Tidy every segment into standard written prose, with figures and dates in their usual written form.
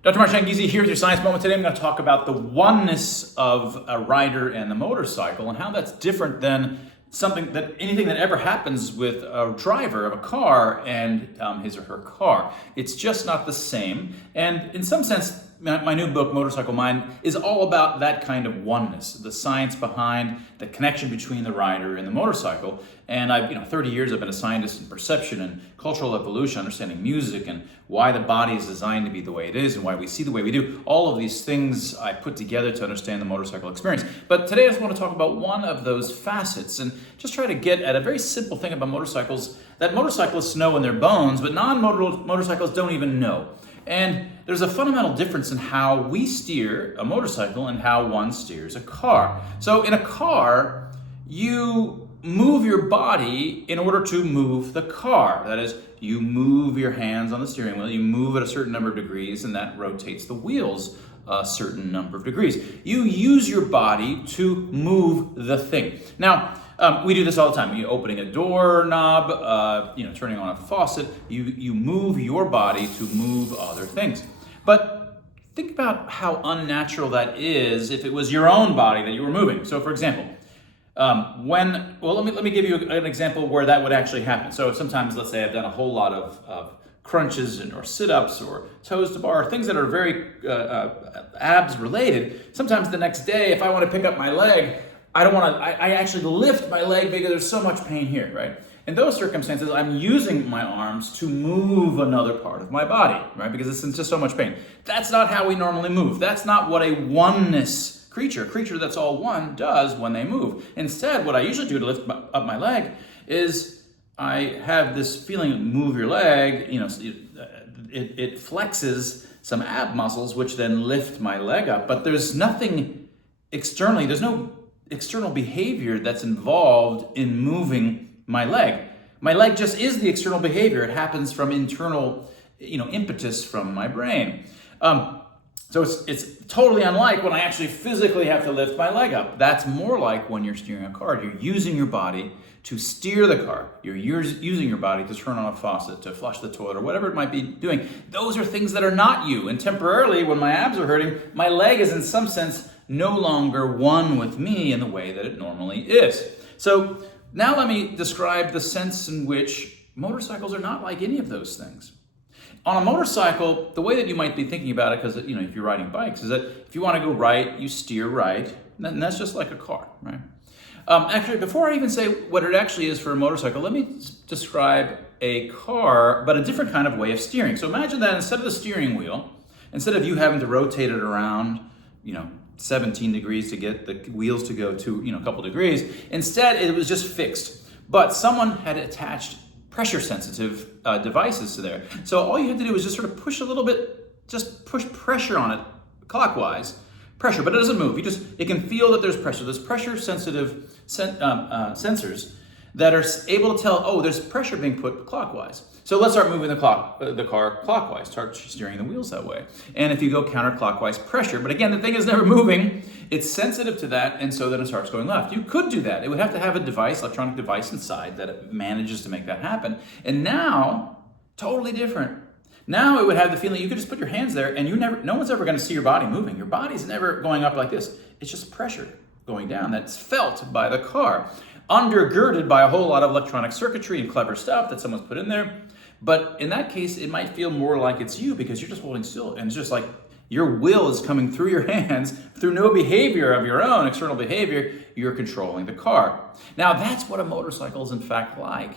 Dr. Mark Gizi here with your Science Moment. Today I'm going to talk about the oneness of a rider and the motorcycle and how that's different than anything that ever happens with a driver of a car and his or her car. It's just not the same. And in some sense, my new book, Motorcycle Mind, is all about that kind of oneness, the science behind the connection between the rider and the motorcycle. And 30 years I've been a scientist in perception and cultural evolution, understanding music and why the body is designed to be the way it is and why we see the way we do. All of these things I put together to understand the motorcycle experience. But today I just want to talk about one of those facets and just try to get at a very simple thing about motorcycles that motorcyclists know in their bones, but non-motorcyclists don't even know. And there's a fundamental difference in how we steer a motorcycle and how one steers a car. So in a car, you move your body in order to move the car. That is, you move your hands on the steering wheel, you move at a certain number of degrees, and that rotates the wheels a certain number of degrees. You use your body to move the thing. Now, we do this all the time. You're opening a doorknob, turning on a faucet. You move your body to move other things. But think about how unnatural that is if it was your own body that you were moving. So, for example, let me give you an example where that would actually happen. So sometimes, let's say I've done a whole lot of crunches or sit-ups or toes to bar, things that are very abs related. Sometimes the next day, if I want to pick up my leg, I actually lift my leg because there's so much pain here, right? In those circumstances, I'm using my arms to move another part of my body, right? Because it's in just so much pain. That's not how we normally move. That's not what a oneness creature, a creature that's all one, does when they move. Instead, what I usually do to lift up my leg is I have this feeling of move your leg, it flexes some ab muscles, which then lift my leg up. But there's nothing externally, there's no external behavior that's involved in moving my leg. My leg just is the external behavior. It happens from internal, impetus from my brain. So it's totally unlike when I actually physically have to lift my leg up. That's more like when you're steering a car. You're using your body to steer the car. You're using your body to turn on a faucet, to flush the toilet, or whatever it might be doing. Those are things that are not you. And temporarily, when my abs are hurting, my leg is in some sense no longer one with me in the way that it normally is. So now let me describe the sense in which motorcycles are not like any of those things. On a motorcycle, the way that you might be thinking about it, because if you're riding bikes, is that if you want to go right, you steer right, and that's just like a car, right? Actually, before I even say what it actually is for a motorcycle, let me describe a car, but a different kind of way of steering. So imagine that instead of the steering wheel, instead of you having to rotate it around, 17 degrees to get the wheels to go to, a couple degrees, instead it was just fixed. But someone had attached pressure sensitive devices to there. So all you had to do was just sort of push a little bit, just push pressure on it clockwise, pressure, but it doesn't move. It can feel that there's pressure. There's pressure sensitive sensors that are able to tell, oh, there's pressure being put clockwise. So let's start moving the car clockwise, start steering the wheels that way. And if you go counterclockwise, pressure, but again, the thing is never moving, it's sensitive to that, and so then it starts going left. You could do that. It would have to have a device, electronic device inside that manages to make that happen. And now, totally different. Now it would have the feeling you could just put your hands there and no one's ever going to see your body moving. Your body's never going up like this. It's just pressure going down that's felt by the car, undergirded by a whole lot of electronic circuitry and clever stuff that someone's put in there. But in that case, it might feel more like it's you because you're just holding still, and it's just like your will is coming through your hands through no behavior of your own, external behavior. You're controlling the car. Now, that's what a motorcycle is in fact like.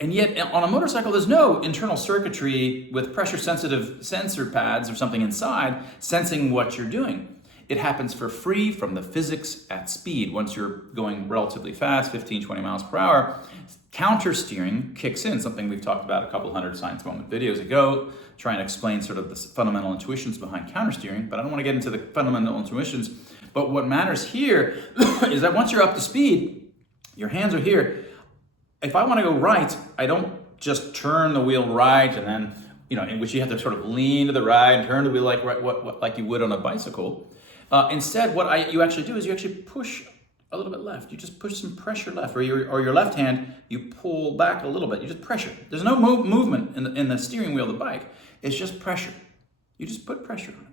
And yet, on a motorcycle, there's no internal circuitry with pressure-sensitive sensor pads or something inside sensing what you're doing. It happens for free from the physics at speed. Once you're going relatively fast, 15, 20 miles per hour, countersteering kicks in, something we've talked about a couple hundred Science Moment videos ago, trying to explain sort of the fundamental intuitions behind countersteering, but I don't want to get into the fundamental intuitions. But what matters here is that once you're up to speed, your hands are here. If I want to go right, I don't just turn the wheel right and then, in which you have to sort of lean to the right and turn the wheel like you would on a bicycle. Instead, what you actually do is you actually push a little bit left. You just push some pressure left, or your left hand, you pull back a little bit. You just pressure. There's no movement in the steering wheel of the bike. It's just pressure. You just put pressure on it.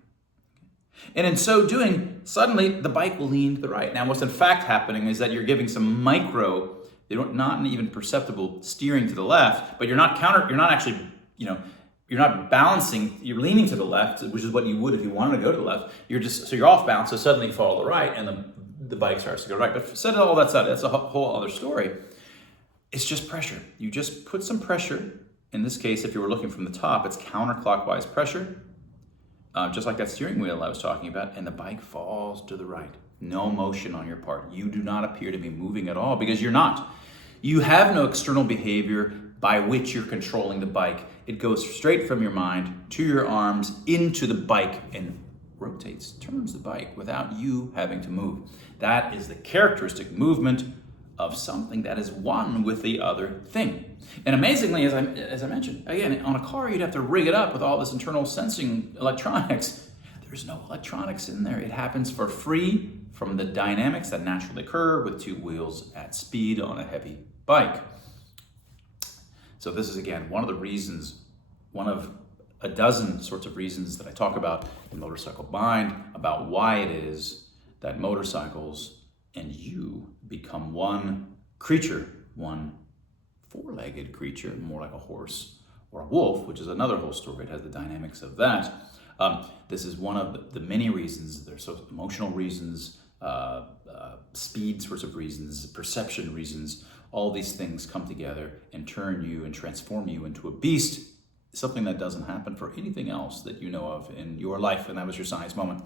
And in so doing, suddenly the bike will lean to the right. Now, what's in fact happening is that you're giving some micro, not even perceptible steering to the left, but you're not actually, you're not balancing, you're leaning to the left, which is what you would if you wanted to go to the left. So you're off balance, so suddenly you fall to the right, and the bike starts to go right. But set all that aside, that's a whole other story. It's just pressure. You just put some pressure. In this case, if you were looking from the top, it's counterclockwise pressure, just like that steering wheel I was talking about, and the bike falls to the right. No motion on your part. You do not appear to be moving at all because you're not. You have no external behavior by which you're controlling the bike. It goes straight from your mind to your arms into the bike and rotates, turns the bike without you having to move. That is the characteristic movement of something that is one with the other thing. And amazingly, as I mentioned, again, on a car, you'd have to rig it up with all this internal sensing electronics. There's no electronics in there. It happens for free from the dynamics that naturally occur with two wheels at speed on a heavy bike. So this is, again, one of a dozen sorts of reasons that I talk about in Motorcycle Mind about why it is that motorcycles and you become one creature, one four-legged creature, more like a horse or a wolf, which is another whole story. It has the dynamics of that. This is one of the many reasons. There's emotional reasons, speed sorts of reasons, perception reasons. All these things come together and turn you and transform you into a beast, something that doesn't happen for anything else that you know of in your life. And that was your science moment.